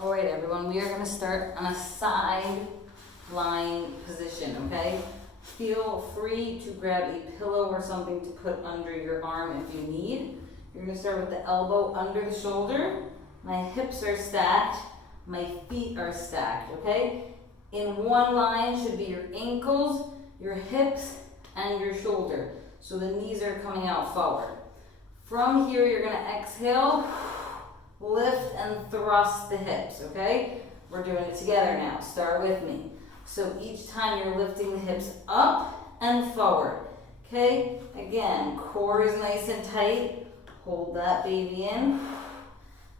All right, everyone, we are going to start on a side lying position, okay? Feel free to grab a pillow or something to put under your arm if you need. You're going to start with the elbow under the shoulder. My hips are stacked. My feet are stacked, okay? In one line should be your ankles, your hips, and your shoulder. So the knees are coming out forward. From here, you're going to exhale, lift and thrust the hips, okay? We're doing it together now. Start with me. So each time you're lifting the hips up and forward, okay? Again, core is nice and tight. Hold that baby in,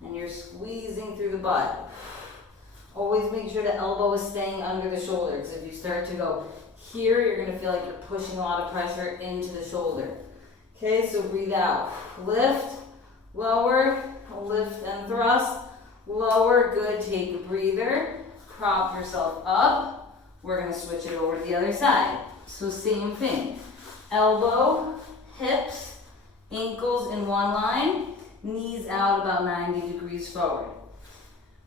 and you're squeezing through the butt. Always make sure the elbow is staying under the shoulder, because if you start to go here, you're going to feel like you're pushing a lot of pressure into the shoulder. Okay, so breathe out. Lift, lower, lift and thrust, lower. Good, take a breather. Prop yourself up. We're going to switch it over to the other side. So same thing. Elbow, hips, ankles in one line, knees out about 90 degrees forward.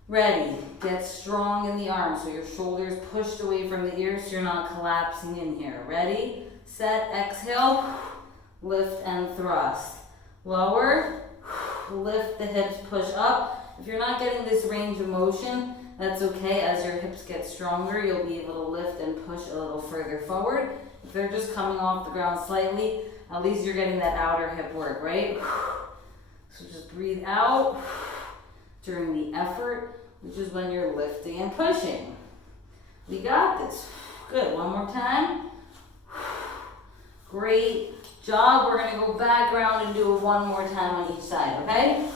Ready, get strong in the arms so your shoulders pushed away from the ears so you're not collapsing in here. Ready, set, exhale, lift and thrust. Lower, lift the hips, push up. If you're not getting this range of motion, that's okay. As your hips get stronger, you'll be able to lift and push a little further forward. If they're just coming off the ground slightly, at least you're getting that outer hip work, right? So just breathe out during the effort, which is when you're lifting and pushing. We got this. Good, one more time. Great job. We're gonna go back around and do it one more time on each side, okay?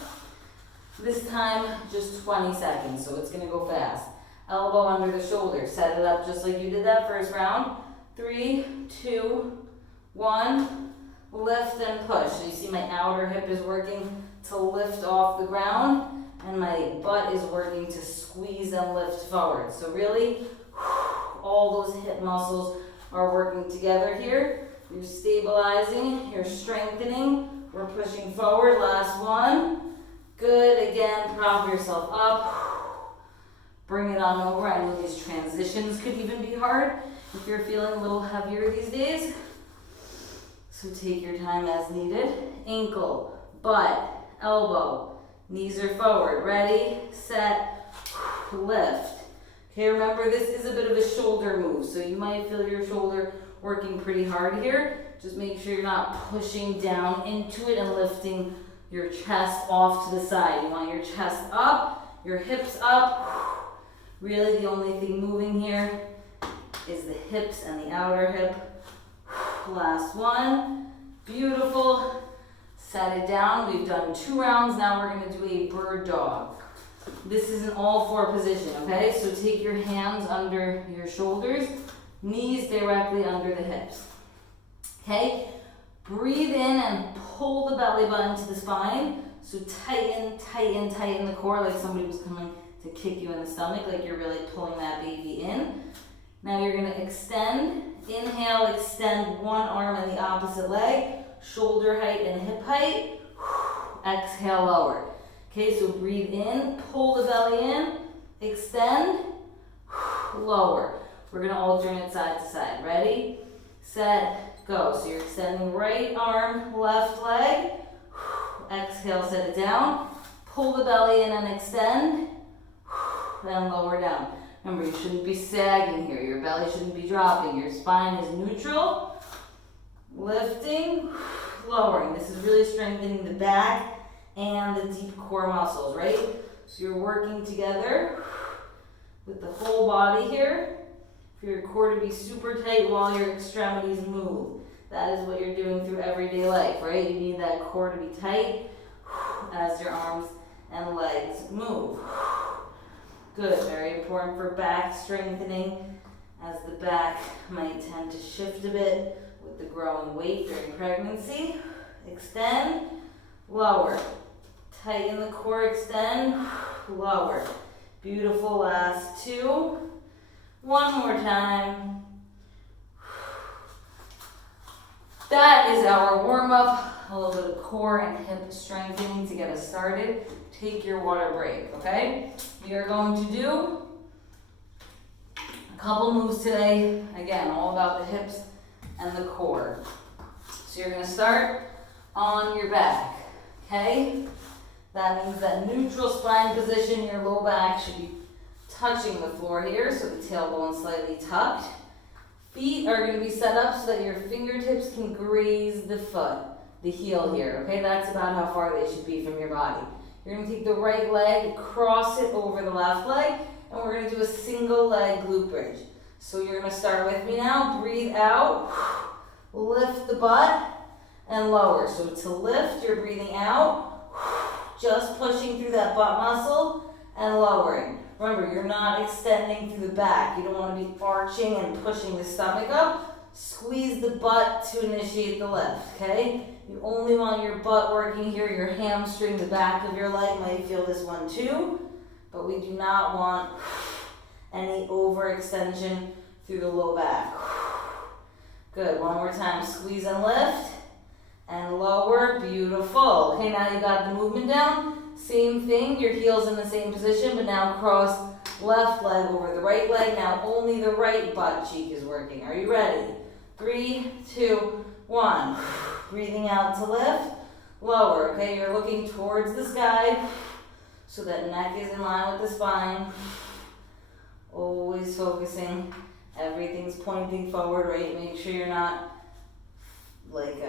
This time, just 20 seconds, so it's gonna go fast. Elbow under the shoulder. Set it up just like you did that first round. 3, 2, 1. Lift and push. So you see my outer hip is working to lift off the ground, and my butt is working to squeeze and lift forward. So really, all those hip muscles are working together here. You're stabilizing, you're strengthening. We're pushing forward. Last one. Good. Again, prop yourself up. Bring it on over. I know these transitions could even be hard if you're feeling a little heavier these days. So take your time as needed. Ankle, butt, elbow, knees are forward. Ready, set, lift. Okay, remember this is a bit of a shoulder move, so you might feel your shoulder working pretty hard here. Just make sure you're not pushing down into it and lifting your chest off to the side. You want your chest up, your hips up. Really the only thing moving here is the hips and the outer hip. Last one. Beautiful. Set it down. We've done 2 rounds. Now we're going to do a bird dog. This is an all 4 position, okay? So take your hands under your shoulders, knees directly under the hips. Okay? Breathe in and pull the belly button to the spine. So tighten, tighten, tighten the core like somebody was coming to kick you in the stomach, like you're really pulling that baby in. Now you're going to extend. Inhale, extend one arm and the opposite leg, shoulder height and hip height. Exhale, lower. Okay, so breathe in, pull the belly in, extend, lower. We're going to alternate side to side. Ready, set, go. So you're extending right arm, left leg. Exhale, set it down. Pull the belly in and extend, then lower down. Remember, you shouldn't be sagging here. Your belly shouldn't be dropping. Your spine is neutral. Lifting, lowering. This is really strengthening the back and the deep core muscles, right? So you're working together with the whole body here for your core to be super tight while your extremities move. That is what you're doing through everyday life, right? You need that core to be tight as your arms and legs move. Good, very important for back strengthening, as the back might tend to shift a bit with the growing weight during pregnancy. Extend, lower. Tighten the core, extend, lower. Beautiful, last 2. One more time. That is our warm-up a little bit of core and hip strengthening to get us started. Take your water break, okay? We are going to do a couple moves today. Again, all about the hips and the core. So you're gonna start on your back, okay? That means that neutral spine position, your low back should be touching the floor here, so the tailbone slightly tucked. Feet are going to be set up so that your fingertips can graze the foot, the heel here, okay? That's about how far they should be from your body. You're going to take the right leg, cross it over the left leg, and we're going to do a single leg glute bridge. So you're going to start with me now. Breathe out, lift the butt, and lower. So to lift, you're breathing out, just pushing through that butt muscle and lowering. Remember, you're not extending through the back. You don't want to be arching and pushing the stomach up. Squeeze the butt to initiate the lift, okay? You only want your butt working here. Your hamstring, the back of your leg might feel this one too, but we do not want any overextension through the low back. Good, one more time. Squeeze and lift and lower. Beautiful. Okay, now you got the movement down. Same thing, your heel's in the same position, but now cross left leg over the right leg. Now only the right butt cheek is working. Are you ready? 3, 2, 1. Breathing out to lift, lower, okay? You're looking towards the sky so that neck is in line with the spine. Always focusing, everything's pointing forward, right? Make sure you're not like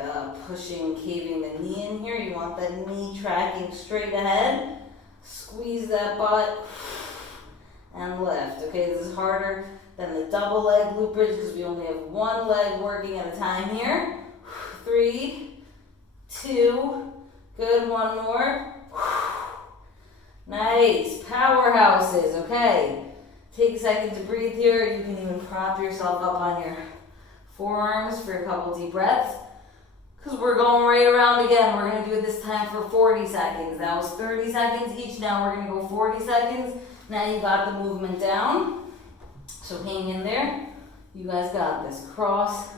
pushing, caving the knee in here. You want that knee tracking straight ahead. Squeeze that butt and lift. Okay, this is harder than the double leg glute bridge because we only have one leg working at a time here. 3, 2, good, one more. Nice, powerhouses, okay. Take a second to breathe here. You can even prop yourself up on your forearms for a couple deep breaths. Because we're going right around again. We're going to do it this time for 40 seconds. That was 30 seconds each. Now we're going to go 40 seconds. Now you got the movement down. So hang in there. You guys got this. Cross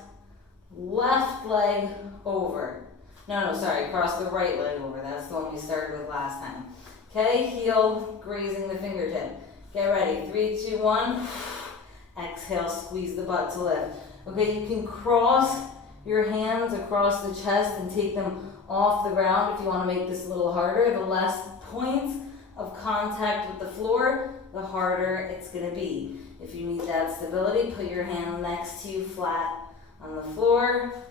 left leg over. Cross the right leg over. That's the one we started with last time. Okay, heel grazing the fingertip. Get ready. 3, 2, 1. Exhale, squeeze the butt to lift. Okay, you can cross your hands across the chest and take them off the ground if you want to make this a little harder. The less points of contact with the floor, the harder it's going to be. If you need that stability, put your hand next to you flat on the floor.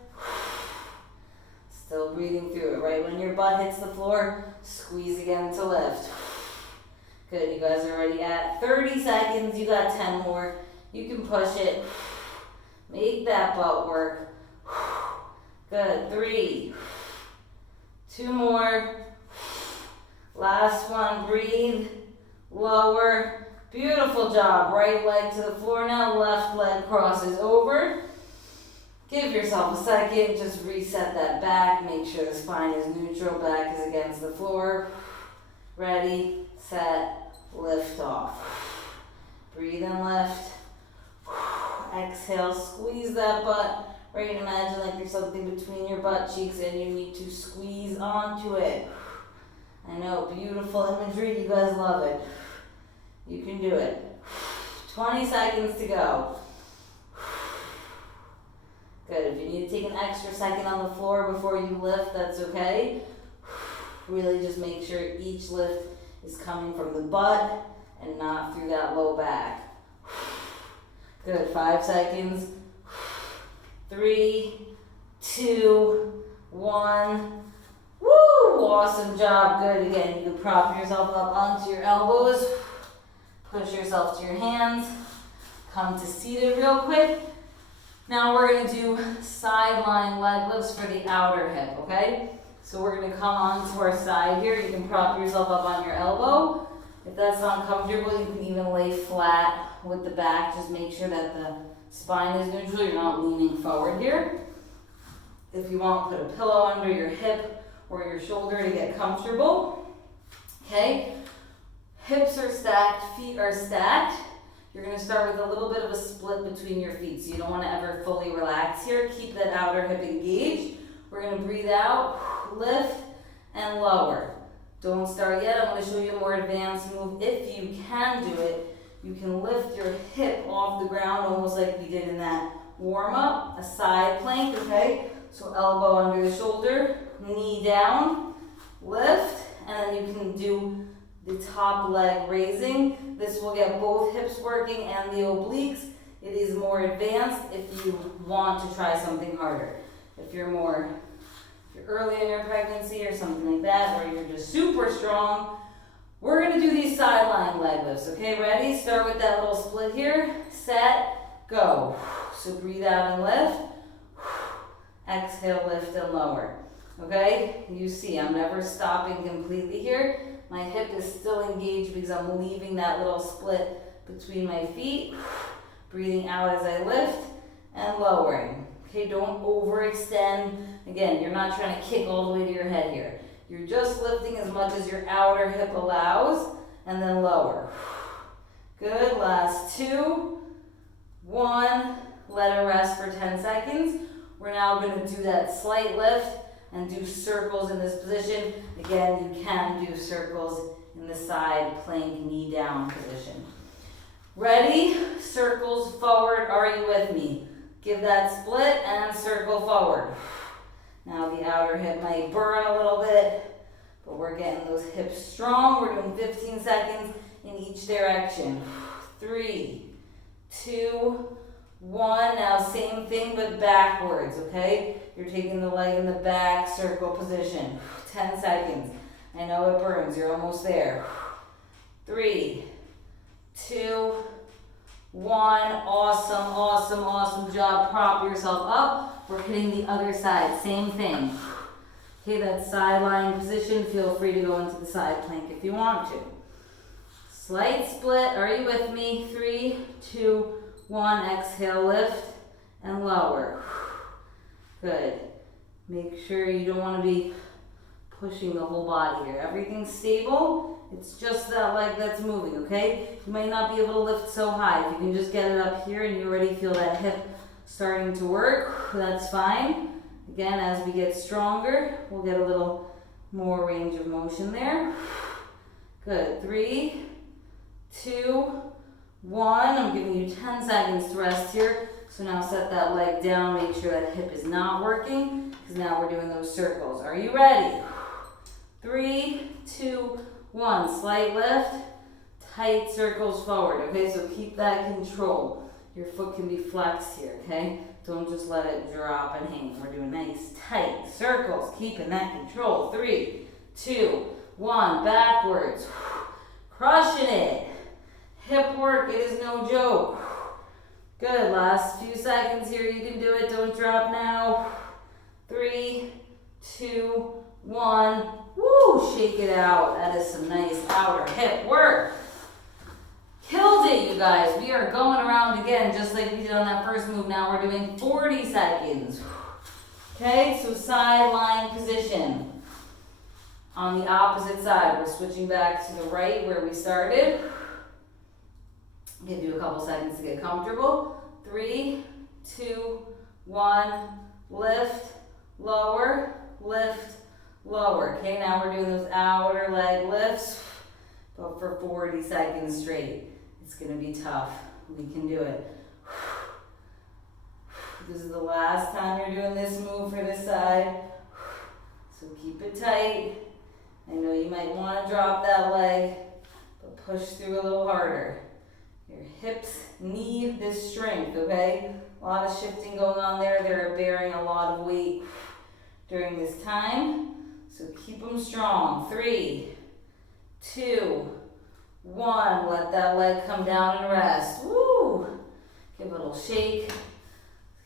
Still breathing through it. Right when your butt hits the floor, squeeze again to lift. Good, you guys are already at 30 seconds. You got 10 more. You can push it. Make that butt work. Good, 3, 2 more. Last one, breathe, lower. Beautiful job. Right leg to the floor now, left leg crosses over. Give yourself a second, just reset that back. Make sure the spine is neutral, back is against the floor. Ready, set, lift off. Breathe and lift. Exhale, squeeze that butt. Right, imagine like there's something between your butt cheeks and you need to squeeze onto it. I know, beautiful imagery, you guys love it. You can do it. 20 seconds to go. Good, if you need to take an extra second on the floor before you lift, that's okay. Really just make sure each lift is coming from the butt and not through that low back. Good, 5 seconds. 3, 2, 1. Woo! Awesome job. Good. Again, you can prop yourself up onto your elbows. Push yourself to your hands. Come to seated real quick. Now we're going to do sideline leg lifts for the outer hip, okay? So we're going to come onto our side here. You can prop yourself up on your elbow. If that's not comfortable, you can even lay flat with the back. Just make sure that the spine is neutral. You're not leaning forward here. If you want, put a pillow under your hip or your shoulder to get comfortable. Okay? Hips are stacked, feet are stacked. You're going to start with a little bit of a split between your feet, so you don't want to ever fully relax here. Keep that outer hip engaged. We're going to breathe out Lift and lower. Don't start yet. I'm going to show you a more advanced move. If you can do it, you can lift your hip off the ground almost like we did in that warm-up, a side plank, okay? So elbow under the shoulder, knee down, lift, and then you can do the top leg raising. This will get both hips working and the obliques. It is more advanced if you want to try something harder. If you're early in your pregnancy or something like that, or you're just super strong, we're gonna do these sideline leg lifts, okay? Ready? Start with that little split here. Set, go. So breathe out and lift. Exhale, lift and lower. Okay? You see, I'm never stopping completely here. My hip is still engaged because I'm leaving that little split between my feet. Breathing out as I lift and lowering. Okay, don't overextend. Again, you're not trying to kick all the way to your head here. You're just lifting as much as your outer hip allows and then lower. Good, last 2, 1. Let it rest for 10 seconds. We're now going to do that slight lift and do circles in this position. Again, you can do circles in the side plank knee down position. Ready? Circles forward. Are you with me? Give that split and circle forward. Now the outer hip might burn a little bit, but we're getting those hips strong. We're doing 15 seconds in each direction. 3, 2, 1. Now same thing but backwards, okay? You're taking the leg in the back, circle position. 10 seconds. I know it burns. You're almost there. 3, 2, 1. Awesome, awesome, awesome job. Prop yourself up. We're hitting the other side. Same thing. Okay, that sideline position. Feel free to go into the side plank if you want to. Slight split. Are you with me? 3, 2, 1. Exhale, lift and lower. Good. Make sure you don't want to be pushing the whole body here. Everything's stable. It's just that leg that's moving, okay? You might not be able to lift so high. If you can just get it up here and you already feel that hip starting to work, that's fine. Again, as we get stronger, we'll get a little more range of motion there. Good. 3, 2, 1. I'm giving you 10 seconds to rest here. So now set that leg down. Make sure that hip is not working because now we're doing those circles. Are you ready? 3, 2, 1. Slight lift. Tight circles forward. Okay, so keep that control. Your foot can be flexed here, okay? Don't just let it drop and hang. We're doing nice, tight circles. Keeping that control. 3, 2, 1. Backwards. Crushing it. Hip work, it is no joke. Good, last few seconds here. You can do it. Don't drop now. 3, 2, 1. Woo, shake it out. That is some nice outer hip work. Killed it, you guys. We are going around again just like we did on that first move. Now we're doing 40 seconds. Okay, so sideline position. On the opposite side, we're switching back to the right where we started. Give you a couple seconds to get comfortable. 3, 2, 1. Lift, lower, lift, lower. Okay, now we're doing those outer leg lifts, but for 40 seconds straight. It's gonna be tough. We can do it. This is the last time you're doing this move for this side. So keep it tight. I know you might want to drop that leg, but push through a little harder. Your hips need this strength, okay? A lot of shifting going on there. They're bearing a lot of weight during this time. So keep them strong. 3, 2, 1. Let that leg come down and rest. Woo! Give it a little shake.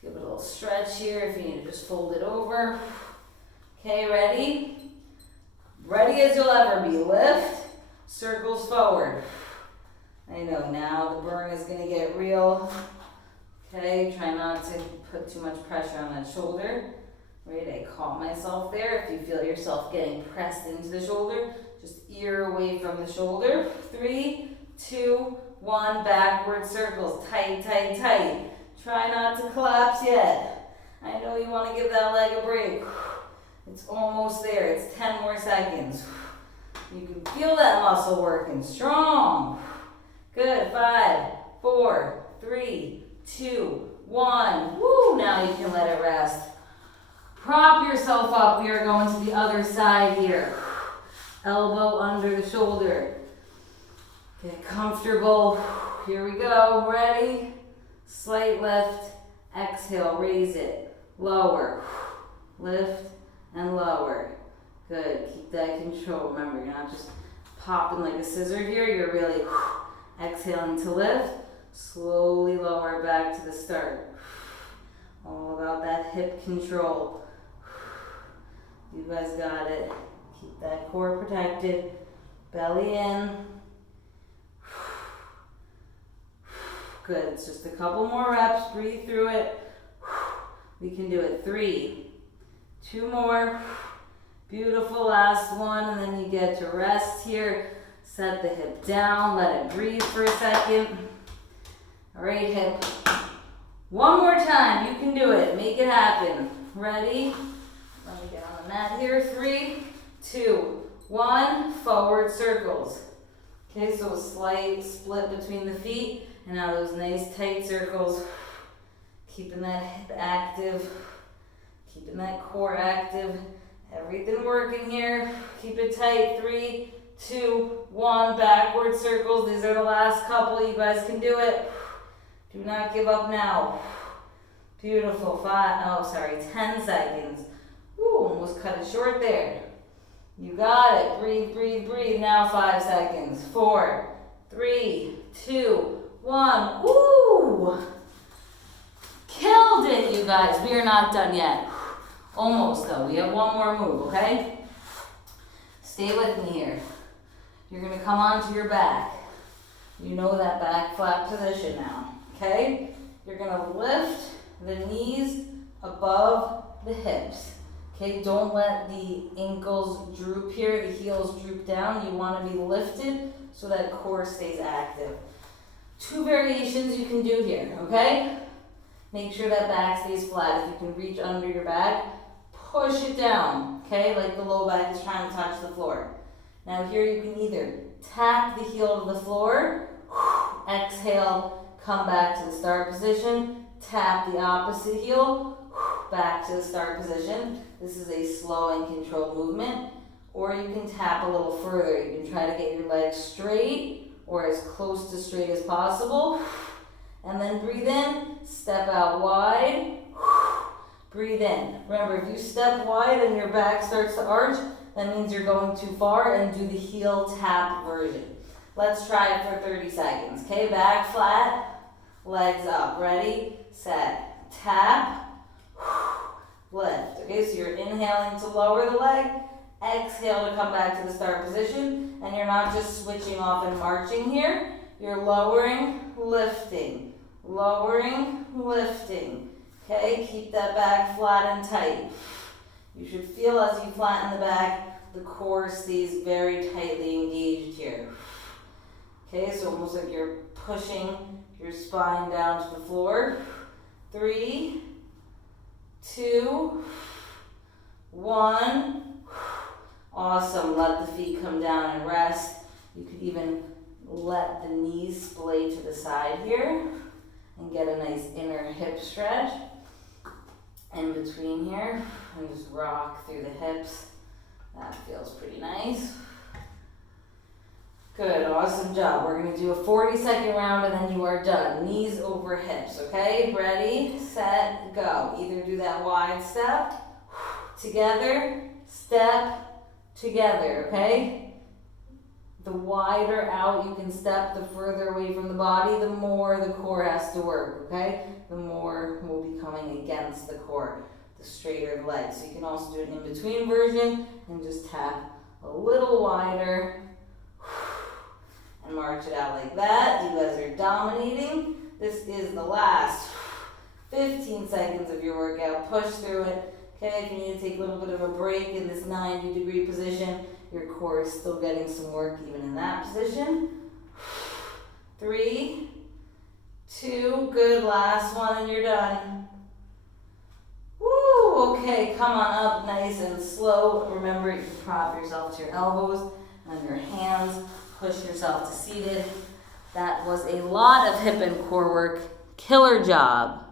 Give it a little stretch here if you need to just fold it over. Okay, ready? Ready as you'll ever be. Lift, circles forward. I know now the burn is going to get real. Okay, try not to put too much pressure on that shoulder. Right, I caught myself there. If you feel yourself getting pressed into the shoulder, just ear away from the shoulder. 3, 2, 1. Backward circles. Tight, tight, tight. Try not to collapse yet. I know you want to give that leg a break. It's almost there. It's 10 more seconds. You can feel that muscle working. Strong. Good. 5, 4, 3, 2, 1. Woo! Now you can let it rest. Prop yourself up. We are going to the other side here. Elbow under the shoulder. Get comfortable. Here we go. Ready? Slight lift. Exhale. Raise it. Lower. Lift and lower. Good. Keep that control. Remember, you're not just popping like a scissor here. You're really exhaling to lift. Slowly lower back to the start. All about that hip control. You guys got it. Keep that core protected. Belly in. Good. It's just a couple more reps. Breathe through it. We can do it. 3, 2 more. Beautiful. Last one. And then you get to rest here. Set the hip down. Let it breathe for a second. All right, hip. One more time. You can do it. Make it happen. Ready? Let me get on the mat here. 3, 2, 1. Forward circles. Okay, so a slight split between the feet. And now those nice tight circles. Keeping that hip active. Keeping that core active. Everything working here. Keep it tight. 3, 2, 1. Backward circles. These are the last couple. You guys can do it. Do not give up now. Beautiful. 10 seconds. Ooh, almost cut it short there. You got it. Breathe, breathe, breathe. Now 5 seconds. 4, 3, 2, 1. Ooh! Killed it, you guys. We are not done yet. Almost though. We have one more move, okay? Stay with me here. You're going to come onto your back. You know that back flat position now, okay? You're going to lift the knees above the hips. Okay, don't let the ankles droop here, the heels droop down. You want to be lifted so that core stays active. 2 variations you can do here, okay? Make sure that back stays flat. If you can reach under your back, push it down, okay? Like the low back is trying to touch the floor. Now here you can either tap the heel to the floor, exhale, come back to the start position, tap the opposite heel, back to the start position. This is a slow and controlled movement. Or you can tap a little further. You can try to get your legs straight or as close to straight as possible. And then breathe in, step out wide, breathe in. Remember, if you step wide and your back starts to arch, that means you're going too far, and do the heel tap version. Let's try it for 30 seconds. Okay, back flat, legs up. Ready, set, tap, lift. Okay, so you're inhaling to lower the leg, exhale to come back to the start position, and you're not just switching off and marching here. You're lowering, lifting, lowering, lifting. Okay, keep that back flat and tight. You should feel as you flatten the back, the core stays very tightly engaged here. Okay, so almost like you're pushing your spine down to the floor. 3, 2, 1. Awesome. Let the feet come down and rest. You could even let the knees splay to the side here and get a nice inner hip stretch in between here, and just rock through the hips. That feels pretty nice. Good, awesome job. We're going to do a 40-second round and then you are done. Knees over hips, okay? Ready, set, go. Either do that wide step, together, step, together, okay? The wider out you can step, the further away from the body, the more the core has to work, okay? The more will be coming against the core, the straighter the legs. So you can also do an in-between version and just tap a little wider and march it out like that. You guys are dominating. This is the last 15 seconds of your workout. Push through it. Okay, if you need to take a little bit of a break in this 90-degree position, your core is still getting some work even in that position. 3, 2, good, last one and you're done. Woo, Okay, come on up nice and slow. Remember, you can prop yourself to your elbows and your hands. Push yourself to seated. That was a lot of hip and core work. Killer job.